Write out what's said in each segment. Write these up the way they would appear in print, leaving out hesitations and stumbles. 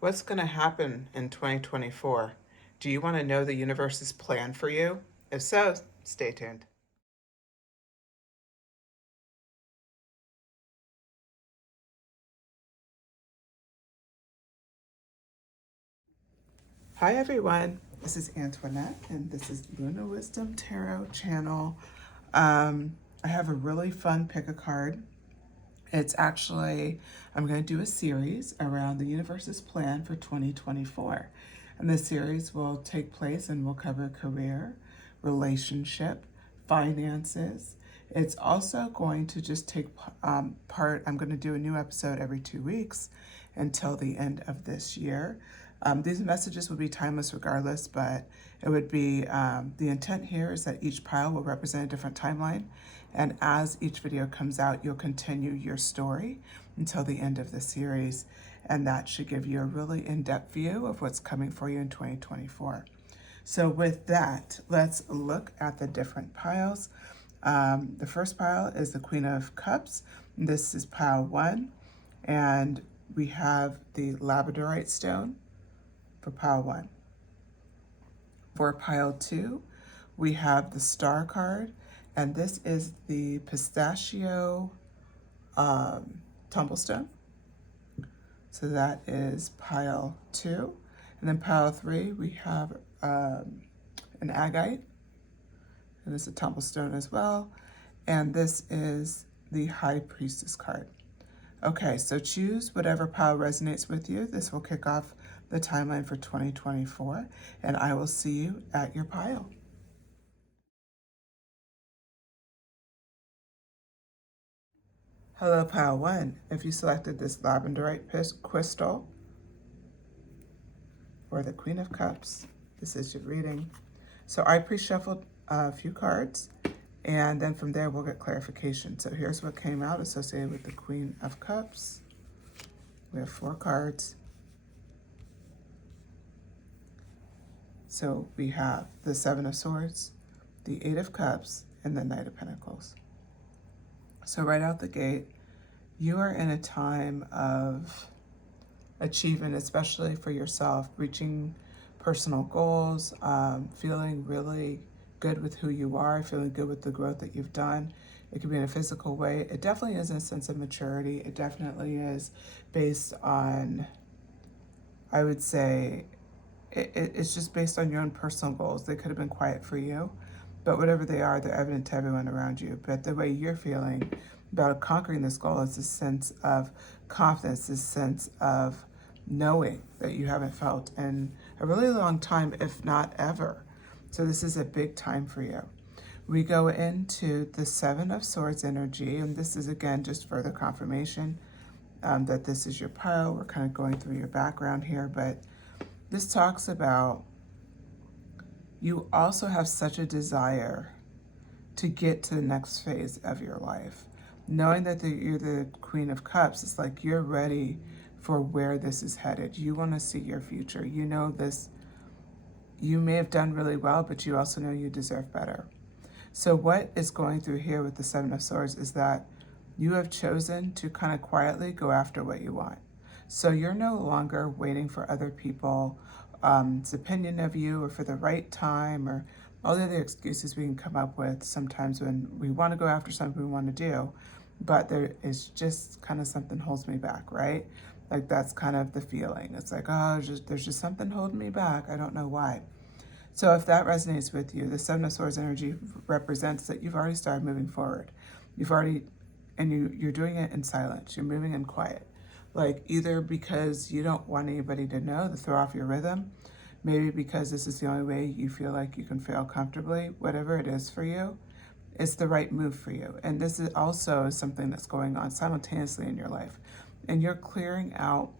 What's going to happen in 2024? Do you want to know the universe's plan for you? If so, stay tuned. Hi, everyone. This is Antoinette, and this is Luna Wisdom Tarot Channel. I have a really fun pick a card. It's actually, I'm going to do a series around the universe's plan for 2024. And this series will take place and will cover career, relationship, finances. It's also going to just take part, I'm going to do a new episode every 2 weeks until the end of this year. These messages would be timeless regardless, but it would be the intent here is that each pile will represent a different timeline. And as each video comes out, you'll continue your story until the end of the series. And that should give you a really in-depth view of what's coming for you in 2024. So with that, let's look at the different piles. The first pile is the Queen of Cups. This is pile 1. And we have the labradorite stone for pile 1. For pile 2, we have the Star card, and this is the pistachio tumblestone. So that is pile 2. And then pile 3, we have an agate, and it's a tumblestone as well. And this is the High Priestess card. Okay, so choose whatever pile resonates with you. This will kick off the timeline for 2024, and I will see you at your pile. Hello, pile 1. If you selected this labradorite crystal or the Queen of Cups, this is your reading. So I pre-shuffled a few cards, and then from there we'll get clarification. So here's what came out associated with the Queen of Cups. We have 4 cards. So we have the 7 of Swords, the 8 of Cups, and the Knight of Pentacles. So right out the gate, you are in a time of achievement, especially for yourself, reaching personal goals, feeling really good with who you are, feeling good with the growth that you've done. It could be in a physical way. It definitely is a sense of maturity. It definitely is based on, I would say, it's just based on your own personal goals. They could have been quiet for you, but whatever they are, they're evident to everyone around you. But the way you're feeling about conquering this goal is a sense of confidence, this sense of knowing that you haven't felt in a really long time, if not ever. So this is a big time for you. We go into the 7 of Swords energy, and this is, again, just further confirmation that this is your pile. We're kind of going through your background here, but this talks about you also have such a desire to get to the next phase of your life. Knowing that you're the Queen of Cups, it's like you're ready for where this is headed. You want to see your future. You know this, you may have done really well, but you also know you deserve better. So what is going through here with the 7 of Swords is that you have chosen to kind of quietly go after what you want. So you're no longer waiting for other people's opinion of you or for the right time or all the other excuses we can come up with sometimes when we want to go after something we want to do, but there is just kind of something holds me back, right? Like that's kind of the feeling. It's like, oh, there's just something holding me back. I don't know why. So if that resonates with you, the 7 of Swords energy represents that you've already started moving forward. You're doing it in silence. You're moving in quiet. Like either because you don't want anybody to know to throw off your rhythm, maybe because this is the only way you feel like you can fail comfortably, whatever it is for you, it's the right move for you. And this is also something that's going on simultaneously in your life. And you're clearing out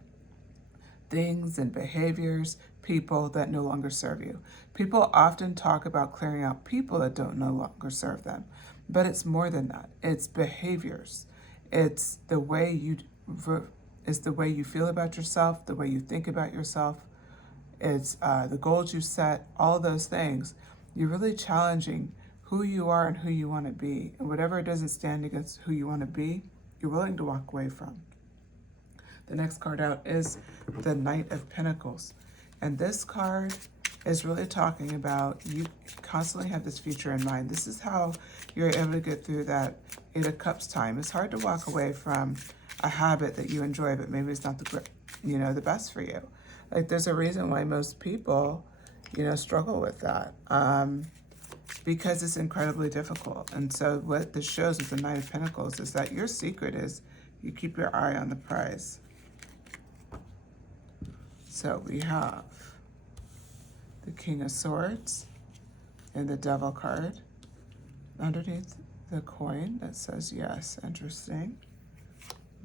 things and behaviors, people that no longer serve you. People often talk about clearing out people that don't no longer serve them, but it's more than that. It's behaviors. It's the way you feel about yourself, the way you think about yourself. It's the goals you set, all those things. You're really challenging who you are and who you want to be. And whatever doesn't stand against who you want to be, you're willing to walk away from. The next card out is the Knight of Pentacles. And this card is really talking about you constantly have this future in mind. This is how you're able to get through that Eight of Cups time. It's hard to walk away from a habit that you enjoy, but maybe it's not the best for you. Like, there's a reason why most people, struggle with that. Because it's incredibly difficult. And so what this shows with the Knight of Pentacles is that your secret is you keep your eye on the prize. So we have the King of Swords and the Devil card underneath the coin that says yes. Interesting.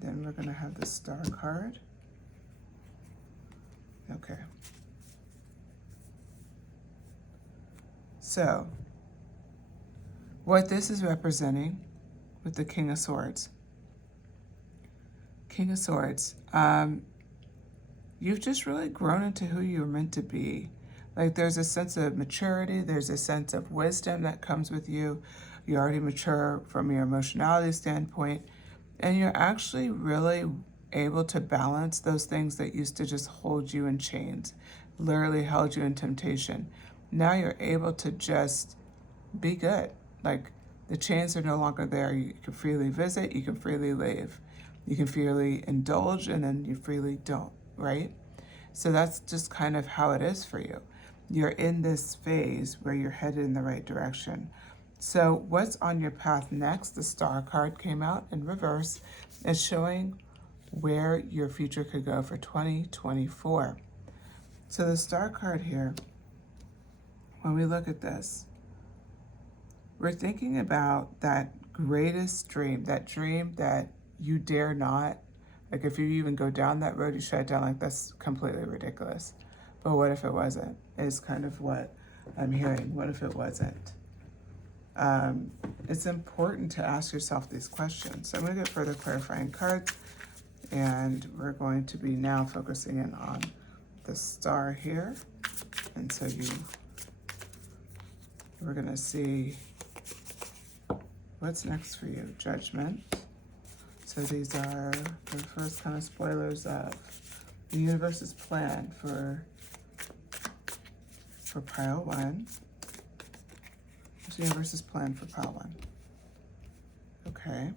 Then we're going to have the Star card. Okay. So what this is representing with the King of Swords. King of Swords, you've just really grown into who you're meant to be. Like, there's a sense of maturity, there's a sense of wisdom that comes with you. You're already mature from your emotionality standpoint, and you're actually really able to balance those things that used to just hold you in chains, literally held you in temptation. Now you're able to just be good. Like, the chains are no longer there. You can freely visit, you can freely leave. You can freely indulge, and then you freely don't, right? So that's just kind of how it is for you. You're in this phase where you're headed in the right direction. So what's on your path next? The Star card came out in reverse. It's showing where your future could go for 2024. So the Star card here, when we look at this, we're thinking about that greatest dream, that dream that you dare not. Like, if you even go down that road, you shut it down. Like, that's completely ridiculous. But what if it wasn't? Is kind of what I'm hearing. What if it wasn't? It's important to ask yourself these questions. So I'm going to get further clarifying cards, and we're going to be now focusing in on the Star here. And so we're going to see what's next for you. Judgment. So these are the first kind of spoilers of the universe's plan for pile one. What's the universe's plan for pile one? Okay.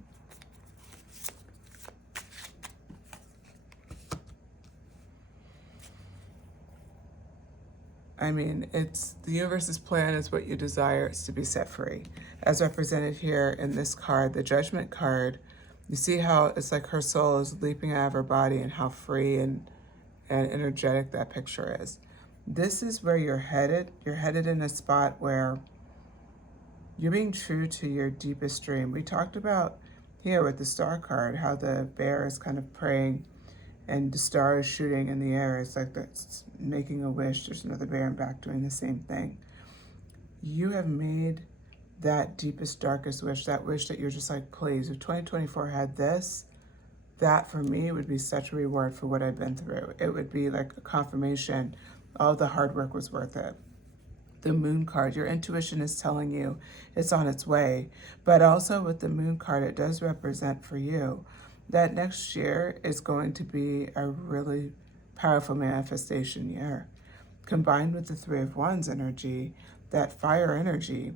I mean, it's the universe's plan is what you desire. It's to be set free. As represented here in this card, the Judgment card, you see how it's like her soul is leaping out of her body and how free and energetic that picture is. This is where you're headed. You're headed in a spot where you're being true to your deepest dream. We talked about here with the Star card, how the bear is kind of praying and the star is shooting in the air. It's like that's making a wish. There's another bear in back doing the same thing. You have made that deepest, darkest wish, that wish that you're just like, please, if 2024 had this, that for me would be such a reward for what I've been through. It would be like a confirmation all the hard work was worth it. The Moon card, your intuition is telling you it's on its way. But also with the Moon card, it does represent for you that next year is going to be a really powerful manifestation year. Combined with the Three of Wands energy, that fire energy,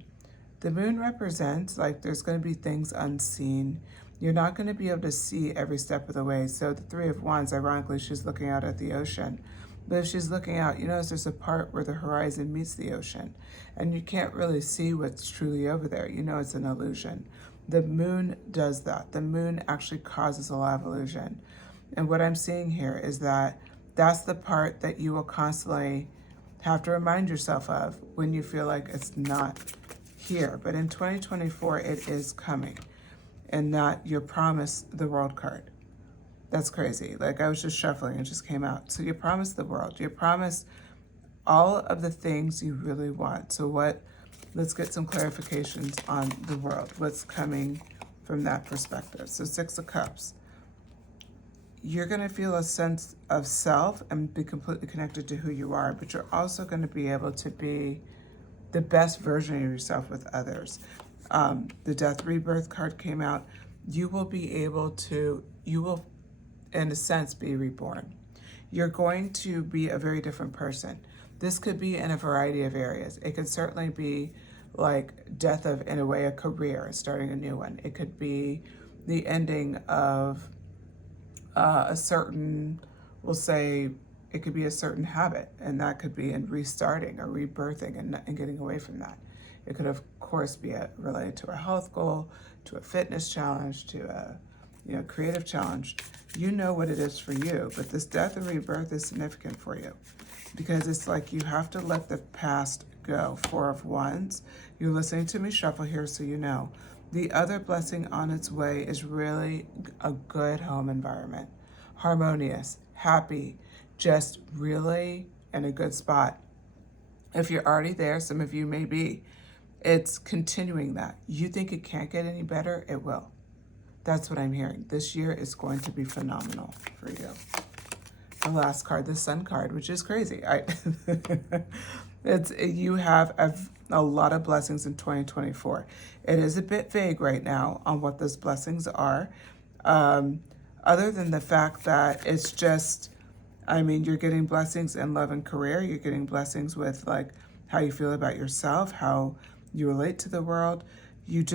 the Moon represents like there's going to be things unseen. You're not going to be able to see every step of the way. So the Three of Wands, ironically, she's looking out at the ocean. But if she's looking out, you notice there's a part where the horizon meets the ocean. And you can't really see what's truly over there. You know it's an illusion. The Moon does that. The Moon actually causes a lot of illusion. And what I'm seeing here is that that's the part that you will constantly have to remind yourself of when you feel like it's not here. But in 2024, it is coming. And not your promise, the World card. That's crazy. Like, I was just shuffling, it just came out. So you promise the world. You promise all of the things you really want. So let's get some clarifications on the world. What's coming from that perspective? So Six of Cups. You're going to feel a sense of self and be completely connected to who you are, but you're also going to be able to be the best version of yourself with others. The Death Rebirth card came out. You will be able to, in a sense, be reborn. You're going to be a very different person. This could be in a variety of areas. It could certainly be like death of, in a way, a career and starting a new one. It could be the ending of a certain, we'll say, it could be a certain habit, and that could be in restarting or rebirthing and getting away from that. It could, of course, be related to a health goal, to a fitness challenge, to a creative challenge. You know what it is for you, but this death and rebirth is significant for you because it's like you have to let the past go. Four of Wands. You're listening to me shuffle here, so you know. The other blessing on its way is really a good home environment. Harmonious, happy, just really in a good spot. If you're already there, some of you may be. It's continuing that. You think it can't get any better? It will. That's what I'm hearing. This year is going to be phenomenal for you. The last card, the Sun card, which is crazy. You have a lot of blessings in 2024. It is a bit vague right now on what those blessings are, other than the fact that it's just, I mean, you're getting blessings in love and career. You're getting blessings with like how you feel about yourself, how you relate to the world. You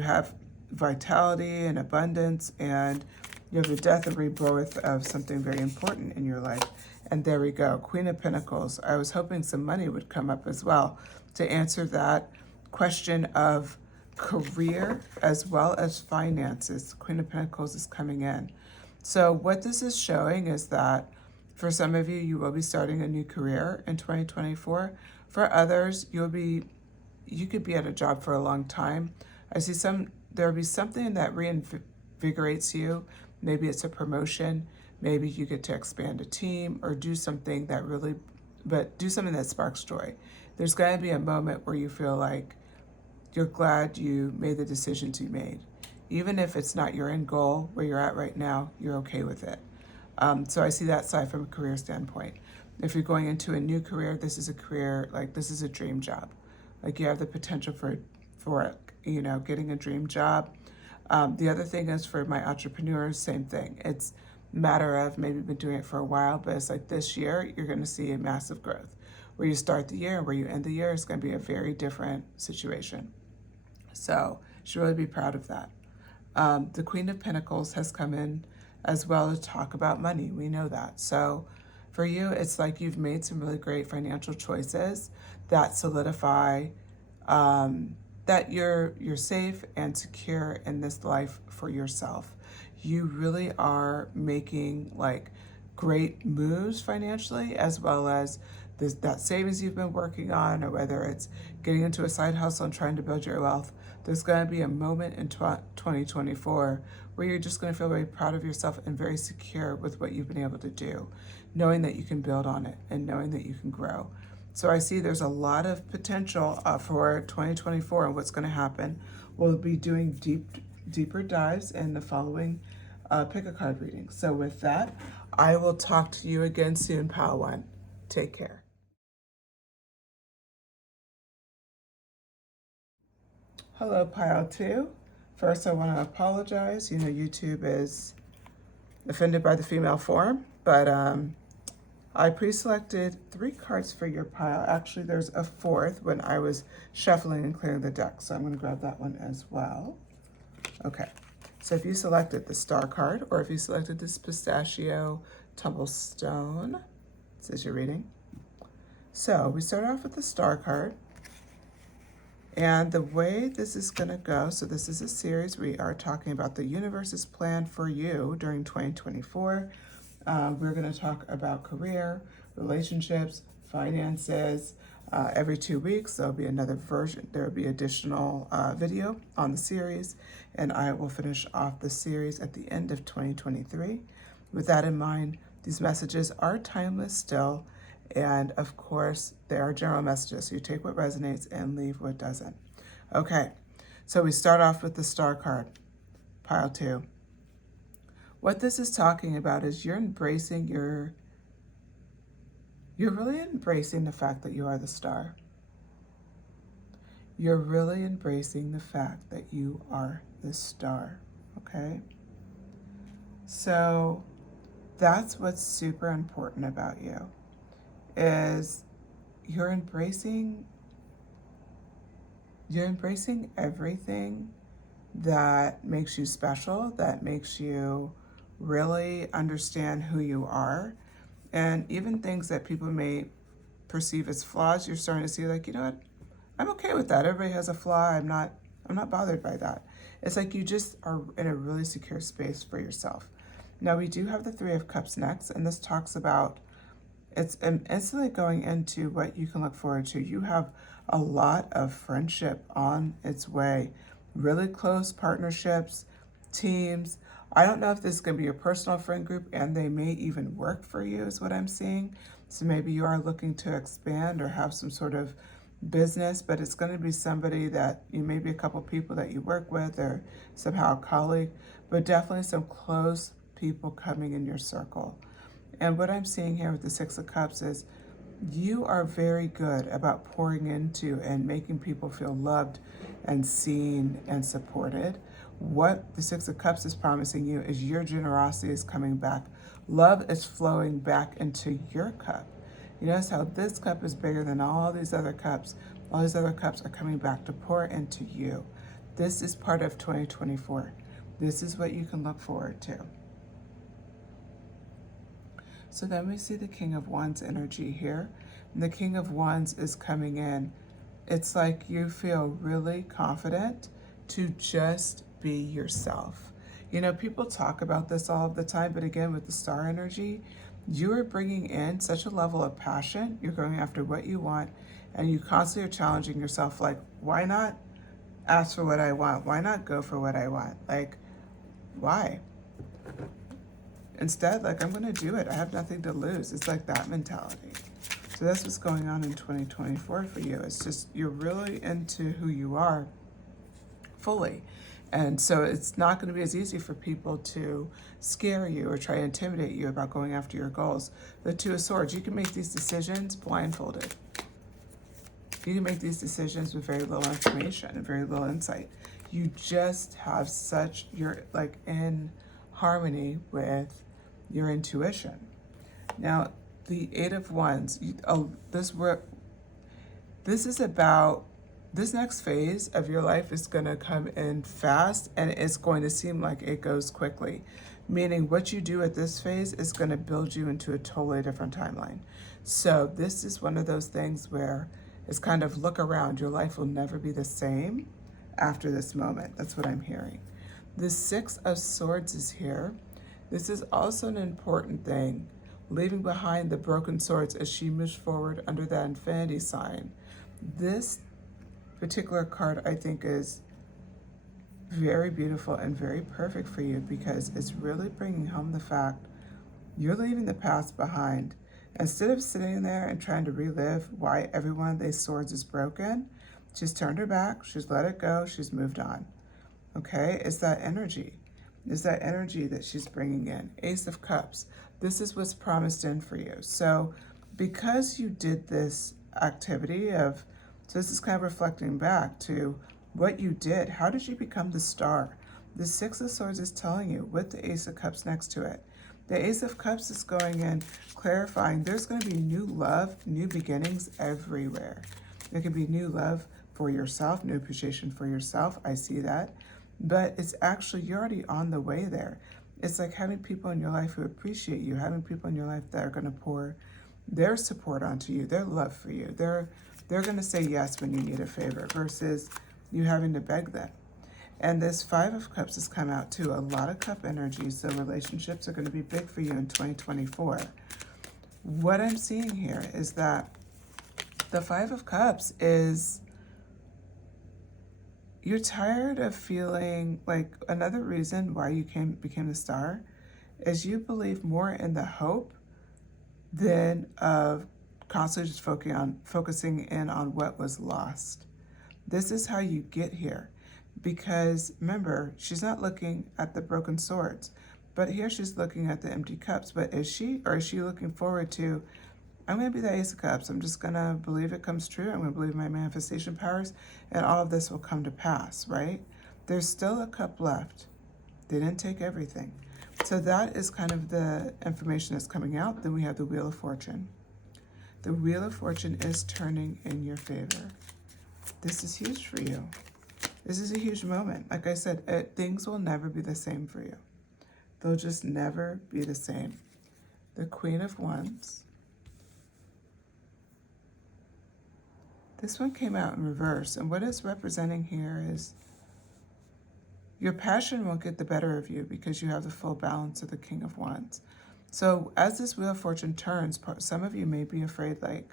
have vitality and abundance, and you have the death and rebirth of something very important in your life. And there we go, Queen of Pentacles. I was hoping some money would come up as well to answer that question of career as well as finances. Queen of Pentacles is coming in. So what this is showing is that for some of you, you will be starting a new career in 2024. For others, you could be at a job for a long time. I see there'll be something that reinvigorates you. Maybe it's a promotion. Maybe you get to expand a team or do something that sparks joy. There's going to be a moment where you feel like you're glad you made the decisions you made. Even if it's not your end goal where you're at right now, you're okay with it. So I see that side from a career standpoint. If you're going into a new career, this is a career, like this is a dream job. Like you have the potential for getting a dream job. The other thing is for my entrepreneurs, same thing. It's a matter of maybe been doing it for a while, but it's like this year, you're going to see a massive growth. Where you start the year and where you end the year is going to be a very different situation. So you should really be proud of that. The Queen of Pentacles has come in as well to talk about money. We know that. So for you, it's like you've made some really great financial choices that solidify that you're safe and secure in this life for yourself. You really are making like great moves financially, as well as that savings you've been working on, or whether it's getting into a side hustle and trying to build your wealth. There's going to be a moment in 2024 where you're just going to feel very proud of yourself and very secure with what you've been able to do, knowing that you can build on it and knowing that you can grow. So I see there's a lot of potential for 2024 and what's going to happen. We'll be doing deeper dives in the following pick a card reading. So with that, I will talk to you again soon, Pile One. Take care. Hello, Pile Two. First, I want to apologize. YouTube is offended by the female form, but I pre-selected 3 cards for your pile. Actually, there's a 4th when I was shuffling and clearing the deck, so I'm going to grab that one as well. Okay, so if you selected the Star card, or if you selected this Pistachio Tumblestone, this is your reading. So we start off with the Star card. And the way this is going to go, so this is a series. We are talking about the universe's plan for you during 2024. We're going to talk about career, relationships, finances. Every 2 weeks, there'll be another version. There will be additional video on the series, and I will finish off the series at the end of 2023. With that in mind, these messages are timeless still, and of course, they are general messages. So you take what resonates and leave what doesn't. Okay, so we start off with the Star card, Pile 2. What this is talking about is you're really embracing the fact that you are the star. You're really embracing the fact that you are the star, okay? So that's what's super important about you, is you're embracing everything that makes you special, that makes you really understand who you are. And even things that people may perceive as flaws, you're starting to see like, you know what, I'm okay with that. Everybody has a flaw. I'm not bothered by that. It's like you just are in a really secure space for yourself. Now we do have the Three of Cups next, and this talks about, it's instantly going into what you can look forward to. You have a lot of friendship on its way, really close partnerships, teams. I don't know if this is going to be your personal friend group and they may even work for you, is what I'm seeing. So maybe you are looking to expand or have some sort of business, but it's going to be somebody that you, maybe a couple people that you work with or somehow a colleague, but definitely some close people coming in your circle. And what I'm seeing here with the Six of Cups is you are very good about pouring into and making people feel loved and seen and supported. What the Six of Cups is promising you is your generosity is coming back. Love is flowing back into your cup. You notice how this cup is bigger than all these other cups. All these other cups are coming back to pour into you. This is part of 2024. This is what you can look forward to. So then we see the King of Wands energy here. And the King of Wands is coming in. It's like you feel really confident to just be yourself. You know, people talk about this all of the time, but again, with the star energy, you are bringing in such a level of passion. You're going after what you want, and you constantly are challenging yourself, like, why not ask for what I want? Why not go for what I want? Like, why? Instead, like, I'm going to do it. I have nothing to lose. It's like that mentality. So that's what's going on in 2024 for you. It's just you're really into who you are fully. And so it's not going to be as easy for people to scare you or try to intimidate you about going after your goals. The Two of Swords, you can make these decisions blindfolded. You can make these decisions with very little information and very little insight. You just have such, you're like in harmony with your intuition. Now, the Eight of Wands, this is about, this next phase of your life is going to come in fast, and it's going to seem like it goes quickly. Meaning what you do at this phase is going to build you into a totally different timeline. So this is one of those things where it's kind of look around. Your life will never be the same after this moment. That's what I'm hearing. The Six of Swords is here. This is also an important thing. Leaving behind the broken swords as she moves forward under that infinity sign. This particular card, I think, is very beautiful and very perfect for you because it's really bringing home the fact you're leaving the past behind. Instead of sitting there and trying to relive why every one of these swords is broken, she's turned her back, she's let it go, she's moved on. Okay, it's that energy. It's that energy that she's bringing in. Ace of Cups. This is what's promised in for you. So because you did this activity of, so this is kind of reflecting back to what you did. How did you become the star? The Six of Swords is telling you with the Ace of Cups next to it. The Ace of Cups is going in, clarifying there's going to be new love, new beginnings everywhere. There could be new love for yourself, new appreciation for yourself. I see that. But it's actually, you're already on the way there. It's like having people in your life who appreciate you, having people in your life that are going to pour their support onto you, their love for you. They're going to say yes when you need a favor versus you having to beg them. And this Five of Cups has come out too. A lot of cup energy, so relationships are going to be big for you in 2024. What I'm seeing here is that the Five of Cups is, you're tired of feeling like, another reason why you became the star is you believe more in the hope than of constantly just focusing in on what was lost. This is how you get here. Because remember, she's not looking at the broken swords, but here she's looking at the empty cups. But is she looking forward to, I'm going to be the Ace of Cups. I'm just going to believe it comes true. I'm going to believe my manifestation powers, and all of this will come to pass, right? There's still a cup left. They didn't take everything. So that is kind of the information that's coming out. Then we have the Wheel of Fortune. The Wheel of Fortune is turning in your favor. This is huge for you. This is a huge moment. Like I said, things will never be the same for you. They'll just never be the same. The Queen of Wands. This one came out in reverse, and what it's representing here is your passion won't get the better of you because you have the full balance of the King of Wands. So as this Wheel of Fortune turns, some of you may be afraid, like,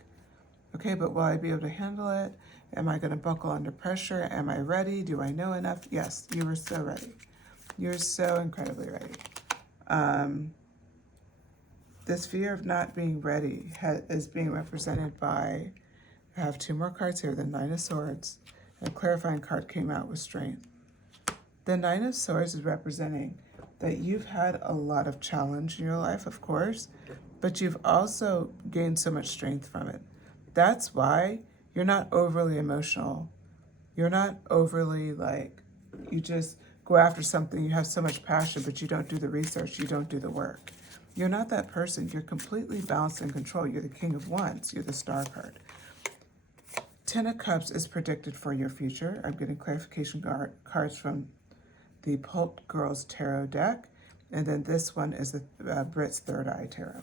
okay, but will I be able to handle it? Am I going to buckle under pressure? Am I ready? Do I know enough? Yes, you are so ready. You're so incredibly ready. This fear of not being ready is being represented by, I have two more cards here, the Nine of Swords, and a clarifying card came out with Strength. The Nine of Swords is representing that you've had a lot of challenge in your life, of course, but you've also gained so much strength from it. That's why you're not overly emotional. You're not overly like, you just go after something, you have so much passion, but you don't do the research, you don't do the work. You're not that person. You're completely balanced and control. You're the King of Wands. You're the Star card. Ten of Cups is predicted for your future. I'm getting clarification cards from the Pulp Girls Tarot deck. And then this one is the Britts Third Eye Tarot.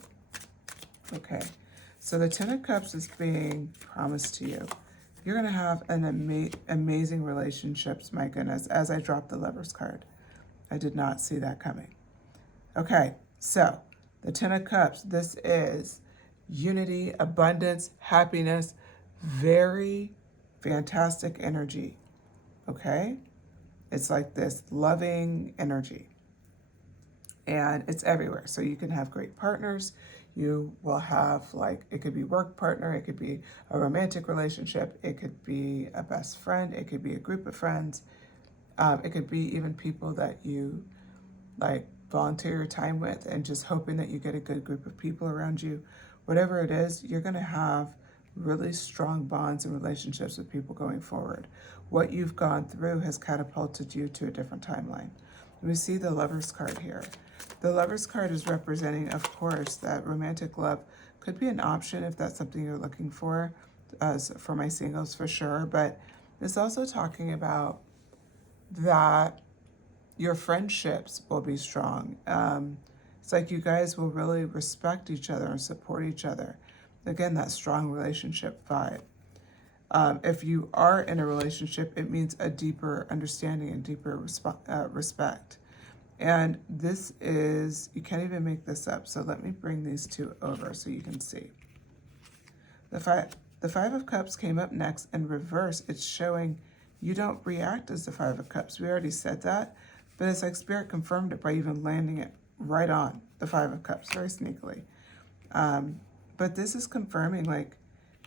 Okay, so the Ten of Cups is being promised to you. You're going to have an amazing relationships, my goodness, as I dropped the Lovers card. I did not see that coming. Okay, so the Ten of Cups, this is unity, abundance, happiness, very fantastic energy, okay? It's like this loving energy, and it's everywhere. So you can have great partners. You will have, like, it could be work partner, it could be a romantic relationship, it could be a best friend, it could be a group of friends, it could be even people that you, like, volunteer your time with and just hoping that you get a good group of people around you. Whatever it is, you're going to have really strong bonds and relationships with people going forward. What you've gone through has catapulted you to a different timeline. We see the Lovers card here. The Lovers card is representing, of course, that romantic love could be an option if that's something you're looking for my singles for sure, but it's also talking about that your friendships will be strong. It's like you guys will really respect each other and support each other. Again, that strong relationship vibe. If you are in a relationship, it means a deeper understanding and deeper respect. And this is, you can't even make this up. So let me bring these two over so you can see. The Five of Cups came up next in reverse. It's showing you don't react as the Five of Cups. We already said that. But it's like Spirit confirmed it by even landing it right on the Five of Cups, very sneakily. But this is confirming, like,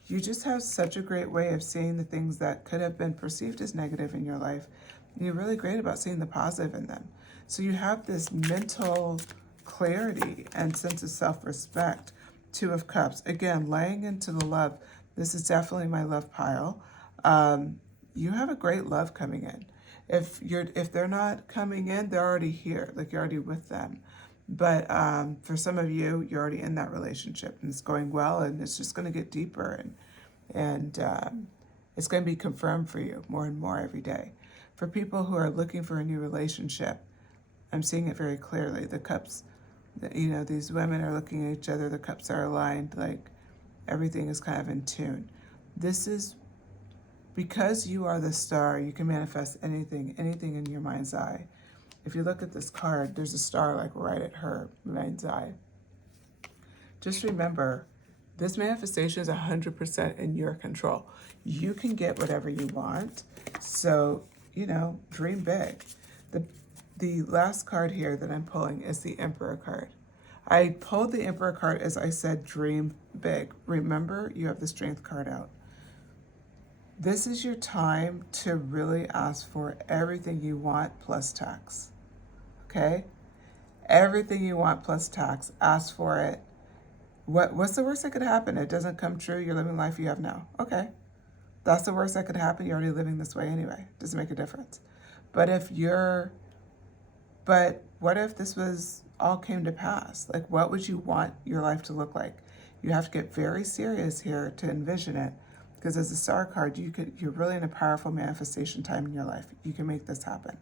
you just have such a great way of seeing the things that could have been perceived as negative in your life. And you're really great about seeing the positive in them. So you have this mental clarity and sense of self-respect. Two of Cups. Again, laying into the love. This is definitely my love pile. You have a great love coming in. If they're not coming in, they're already here, like you're already with them. But for some of you, you're already in that relationship and it's going well, and it's just going to get deeper, and it's going to be confirmed for you more and more every day. For people who are looking for a new relationship, I'm seeing it very clearly. The cups, you know, these women are looking at each other, the cups are aligned, like everything is kind of in tune. This is because you are the star, you can manifest anything in your mind's eye. If you look at this card, there's a star like right at her mind's eye. Just remember, this manifestation is 100% in your control. You can get whatever you want. So, you know, dream big. The last card here that I'm pulling is the Emperor card. I pulled the Emperor card as I said dream big. Remember, you have the Strength card out. This is your time to really ask for everything you want plus tax, okay? Everything you want plus tax, ask for it. What's the worst that could happen? It doesn't come true, you're living life you have now. Okay, that's the worst that could happen, you're already living this way anyway. Doesn't make a difference. But what if this was all came to pass? Like, what would you want your life to look like? You have to get very serious here to envision it, because as a star card, you're really in a powerful manifestation time in your life. You can make this happen.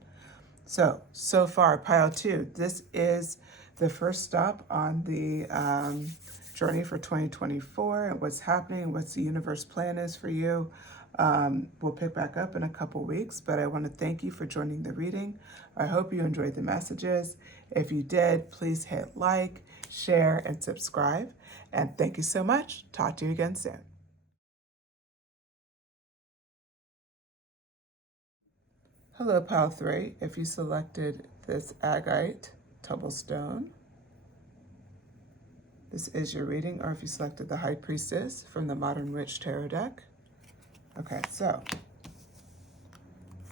So far, pile 2, this is the first stop on the journey for 2024 and what's happening, what's the universe plan is for you. We'll pick back up in a couple weeks, but I want to thank you for joining the reading. I hope you enjoyed the messages. If you did, please hit like, share, and subscribe. And thank you so much. Talk to you again soon. Hello, pile 3. If you selected this agate tubble stone, this is your reading, or if you selected the High Priestess from the Modern Witch Tarot deck. Okay, so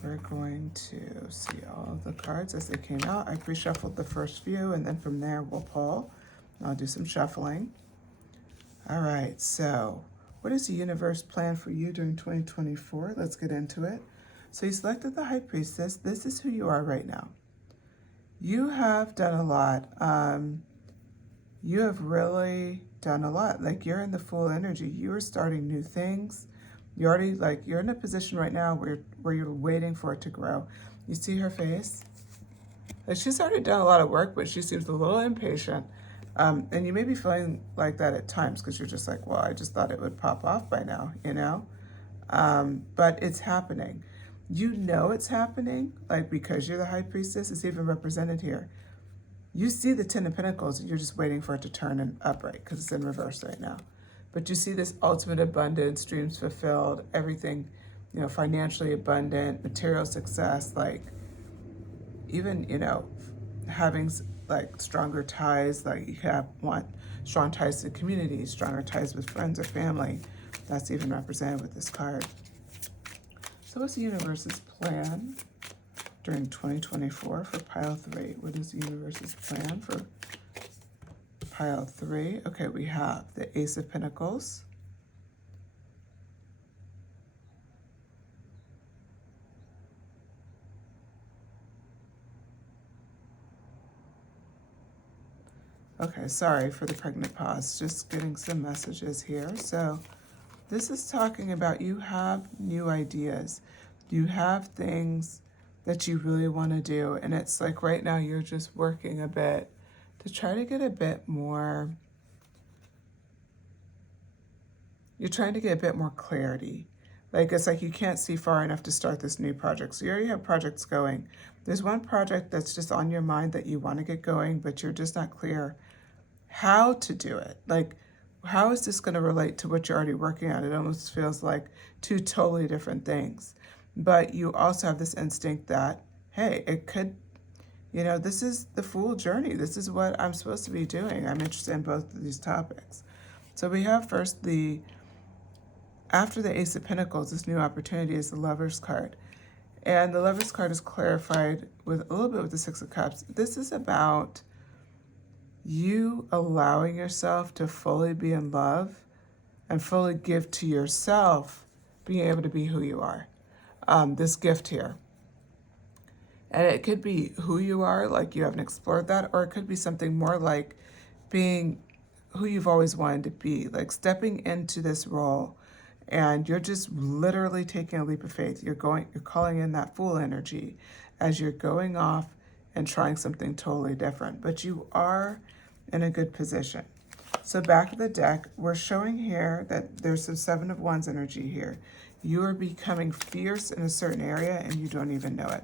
we're going to see all of the cards as they came out. I pre-shuffled the first few, and then from there we'll pull. I'll do some shuffling. All right, so what is the universe plan for you during 2024? Let's get into it. So you selected the High Priestess. This is who you are right now. You have done a lot. You have really done a lot. Like, you're in the full energy. You are starting new things. You're already, like, you're in a position right now where you're waiting for it to grow. You see her face? Like, she's already done a lot of work, but she seems a little impatient. And you may be feeling like that at times, because you're just like, well, I just thought it would pop off by now, you know? But it's happening. You know it's happening, like, because you're the High Priestess. It's even represented here. You see the 10 of Pentacles, and you're just waiting for it to turn and upright, because it's in reverse right now. But you see this ultimate abundance, dreams fulfilled, everything, you know, financially abundant, material success, like, even, you know, having like stronger ties, like you want strong ties to the community, stronger ties with friends or family. That's even represented with this card. So what's the universe's plan during 2024 for pile 3? What is the universe's plan for pile 3? Okay, we have the Ace of Pentacles, okay, sorry for the pregnant pause, just getting some messages here. So this is talking about you have new ideas. You have things that you really want to do. And it's like right now you're just working a bit to try to get a bit more, you're trying to get a bit more clarity. Like, it's like you can't see far enough to start this new project. So you already have projects going. There's one project that's just on your mind that you want to get going, but you're just not clear how to do it. Like, how is this going to relate to what you're already working on? It almost feels like two totally different things. But you also have this instinct that, hey, it could, you know, this is the Fool journey. This is what I'm supposed to be doing. I'm interested in both of these topics. So we have first after the Ace of Pentacles, this new opportunity is the Lover's card. And the Lover's card is clarified with a little bit with the Six of Cups. This is about you allowing yourself to fully be in love and fully give to yourself, being able to be who you are. This gift here. And it could be who you are, like you haven't explored that, or it could be something more like being who you've always wanted to be, like stepping into this role, and you're just literally taking a leap of faith. You're calling in that Fool energy as you're going off and trying something totally different, but you are in a good position. So back of the deck, we're showing here that there's some Seven of Wands energy here. You are becoming fierce in a certain area and you don't even know it.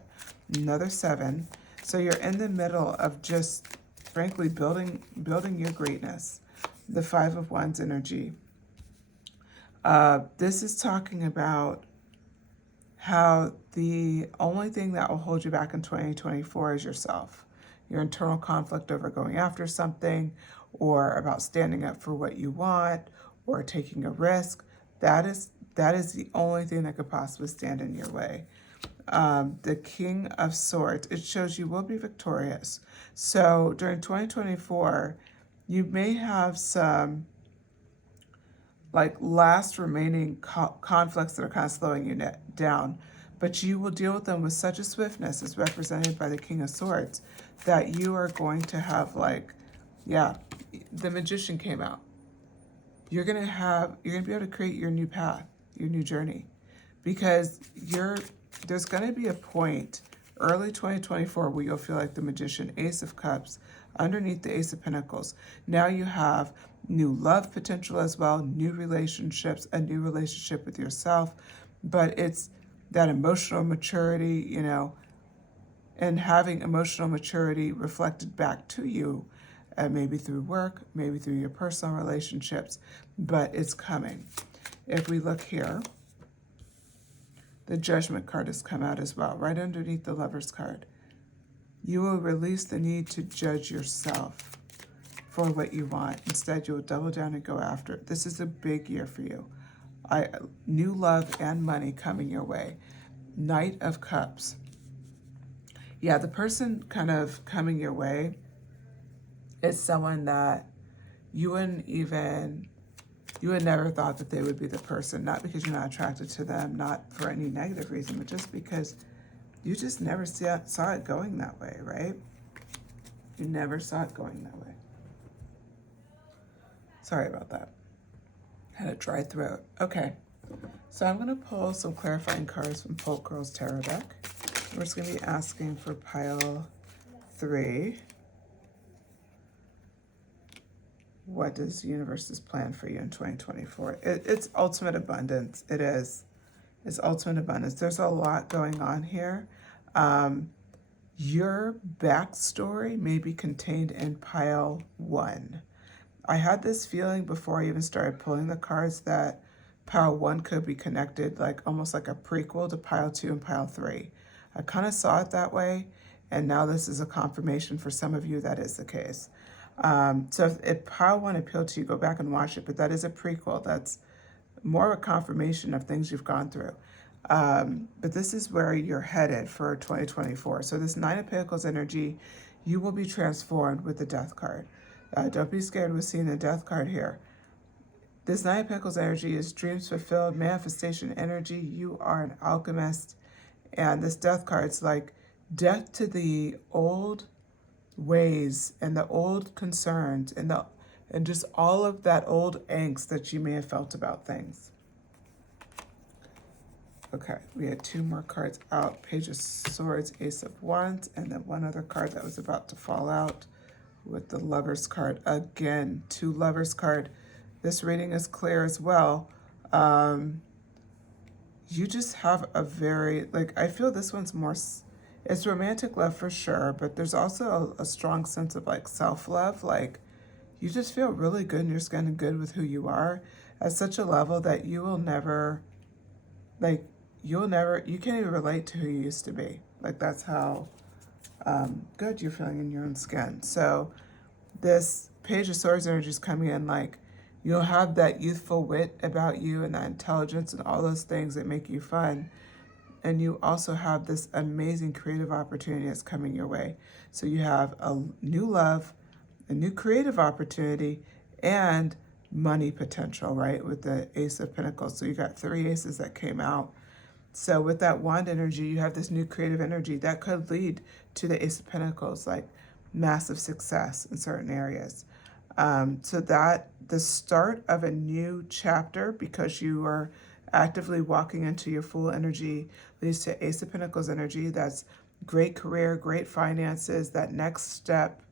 Another 7. So you're in the middle of just, frankly, building your greatness. The Five of Wands energy. This is talking about how the only thing that will hold you back in 2024 is yourself. Your internal conflict over going after something, or about standing up for what you want, or taking a risk. That is the only thing that could possibly stand in your way. The King of Swords, it shows you will be victorious. So during 2024, you may have some like last remaining conflicts that are kind of slowing you down. but you will deal with them with such a swiftness, as represented by the King of Swords, that you are going to have like, yeah, the Magician came out. You're going to be able to create your new path, your new journey, because there's going to be a point early 2024 where you'll feel like the Magician, Ace of Cups, underneath the Ace of Pentacles. Now you have new love potential as well, new relationships, a new relationship with yourself, but it's that emotional maturity, you know, and having emotional maturity reflected back to you, maybe through work, maybe through your personal relationships, but it's coming. If we look here, the Judgment card has come out as well, right underneath the Lover's card. You will release the need to judge yourself for what you want. Instead, you will double down and go after it. This is a big year for you. New love and money coming your way. Knight of Cups. Yeah, the person kind of coming your way is someone that you would never thought that they would be the person, not because you're not attracted to them, not for any negative reason, but just because you just never saw it going that way, right? You never saw it going that way. Sorry about that. Had a dry throat. Okay, so I'm going to pull some clarifying cards from Polk Girls Tarot deck. We're just going to be asking for pile 3. What does the universe's plan for you in 2024? It's ultimate abundance. It is. It's ultimate abundance. There's a lot going on here. Your backstory may be contained in pile 1. I had this feeling before I even started pulling the cards that pile 1 could be connected, like almost like a prequel to pile 2 and pile 3. I kind of saw it that way, and now this is a confirmation for some of you that is the case. So if pile 1 appealed to you, go back and watch it, but that is a prequel. That's more of a confirmation of things you've gone through. But this is where you're headed for 2024. So this 9 of Pentacles energy, you will be transformed with the Death card. Don't be scared with seeing the Death card here. This 9 of Pentacles energy is dreams fulfilled, manifestation energy. You are an alchemist. And this Death card's like death to the old ways and the old concerns and just all of that old angst that you may have felt about things. Okay, we had 2 more cards out. Page of Swords, Ace of Wands, and then one other card that was about to fall out with the Lover's card. Again, 2 Lover's card. This reading is clear as well. You just have a very, like, I feel this one's more, it's romantic love for sure, but there's also a strong sense of like self-love. Like you just feel really good in your skin and good with who you are at such a level that you will never, like, you can't even relate to who you used to be. Like that's how good you're feeling in your own skin. So this Page of Swords energy is coming in like you'll have that youthful wit about you and that intelligence and all those things that make you fun. And you also have this amazing creative opportunity that's coming your way. So you have a new love, a new creative opportunity, and money potential, right? With the Ace of Pentacles. So you got 3 aces that came out. So with that wand energy, you have this new creative energy that could lead to the Ace of Pentacles, like massive success in certain areas. So that the start of a new chapter, because you are actively walking into your full energy, leads to Ace of Pentacles energy. That's great career, great finances, that next step,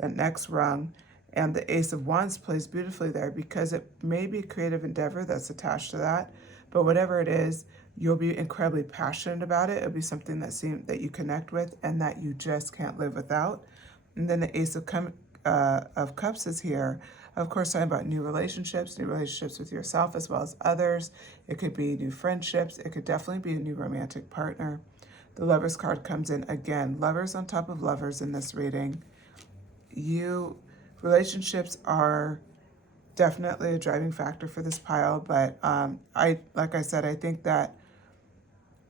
that next rung. And the Ace of Wands plays beautifully there because it may be a creative endeavor that's attached to that. But whatever it is, you'll be incredibly passionate about it. It'll be something that you connect with and that you just can't live without. And then the Ace of Cups is here. Of course, talking about new relationships with yourself as well as others. It could be new friendships. It could definitely be a new romantic partner. The Lover's card comes in again. Lovers on top of lovers in this reading. Relationships are definitely a driving factor for this pile, but like I said, I think that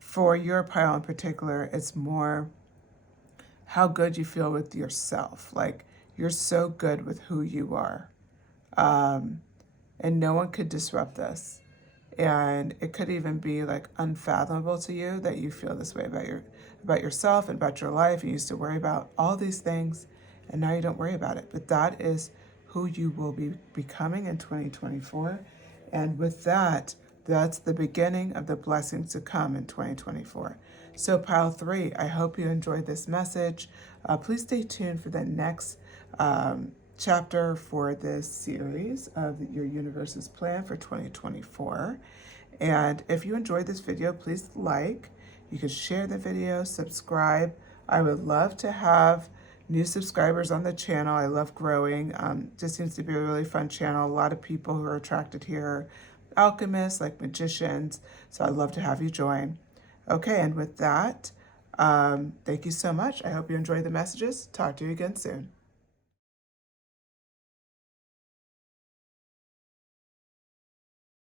for your pile in particular, it's more how good you feel with yourself. Like you're so good with who you are. And no one could disrupt this. And it could even be like unfathomable to you that you feel this way about yourself and about your life. You used to worry about all these things and now you don't worry about it. But that is who you will be becoming in 2024. And with that, that's the beginning of the blessings to come in 2024. So pile 3, I hope you enjoyed this message. Please stay tuned for the next chapter for this series of your universe's plan for 2024. And if you enjoyed this video, please like. You can share the video, subscribe. I would love to have new subscribers on the channel. I love growing. Just seems to be a really fun channel. A lot of people who are attracted here, alchemists, like magicians. So I'd love to have you join. Okay, and with that, thank you so much. I hope you enjoyed the messages. Talk to you again soon.